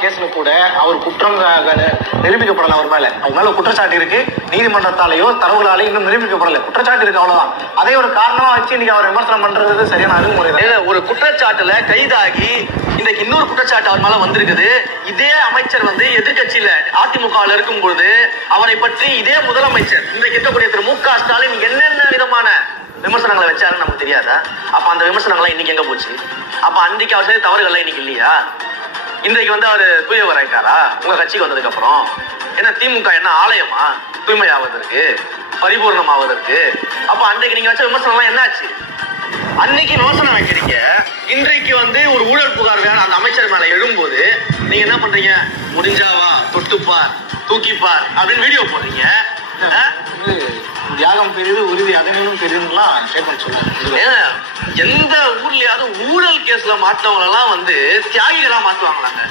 கேஸ்ல கூட அவர் குற்றம் நிரூபிக்கப்படல. அவர் மேல குற்றச்சாட்டு இருக்கு, நீதிமன்றத்தாலேயோ தரவுகளாலேயோ இன்னும் நிரூபிக்கப்படல. குற்றச்சாட்டு இருக்கு, அவ்வளவுதான். அதே ஒரு காரணமா வச்சு இன்னைக்கு அவர் விமர்சனம் பண்றது சரியான அணுகுமுறை. ஒரு குற்றச்சாட்டுல கைதாகி இன்னைக்கு இன்னொரு குற்றச்சாட்டு அவர் மேல வந்திருக்குது. இதே அமைச்சர் எதிர்கட்சியில அதிமுகவில் இருக்கும் பொழுது அவரை பற்றி இதே முதலமைச்சர் இன்றைக்கு இருக்கக்கூடிய திரு மு.க. ஸ்டாலின் என்னென்ன விதமான விமர்சனங்களை வச்சாருன்னு நமக்கு தெரியாதா? அப்ப அந்த விமர்சனங்கள்லாம் இன்னைக்கு எங்க போச்சு? அப்ப அன்றைக்கு அவர் செய்த தவறுகள்லாம் இன்னைக்கு இல்லையா? இன்றைக்கு அவர் தூயவர் ஆயிட்டாரா உங்க கட்சிக்கு வந்ததுக்கு அப்புறம்? என்ன திமுக என்ன ஆலயமா தூய்மையாவதற்கு, பரிபூர்ணமாவதற்கு? அப்ப அன்றைக்கு நீங்க வச்ச விமர்சனம் எல்லாம் என்னாச்சு? அன்னைக்கு விமர்சனம் வைக்கிறீங்க, இன்றைக்கு ஒரு ஊழல் புகார் வேற அந்த அமைச்சர் மேல எழும்போது நீங்க என்ன பண்றீங்க? முடிஞ்சாவா, தொட்டுப்பார், தூக்கிப்பார் அப்படின்னு வீடியோ போடுறீங்க. தியாகம் பெரிது, உறுதி அதனையும் பெரிதுலாம் ஸ்டேட்மெண்ட் சொல்லுங்க. எந்த ஊர்லயாவது ஊழல் கேஸ்ல மாற்றவங்க எல்லாம் தியாகிகளா மாற்றுவாங்களாங்க?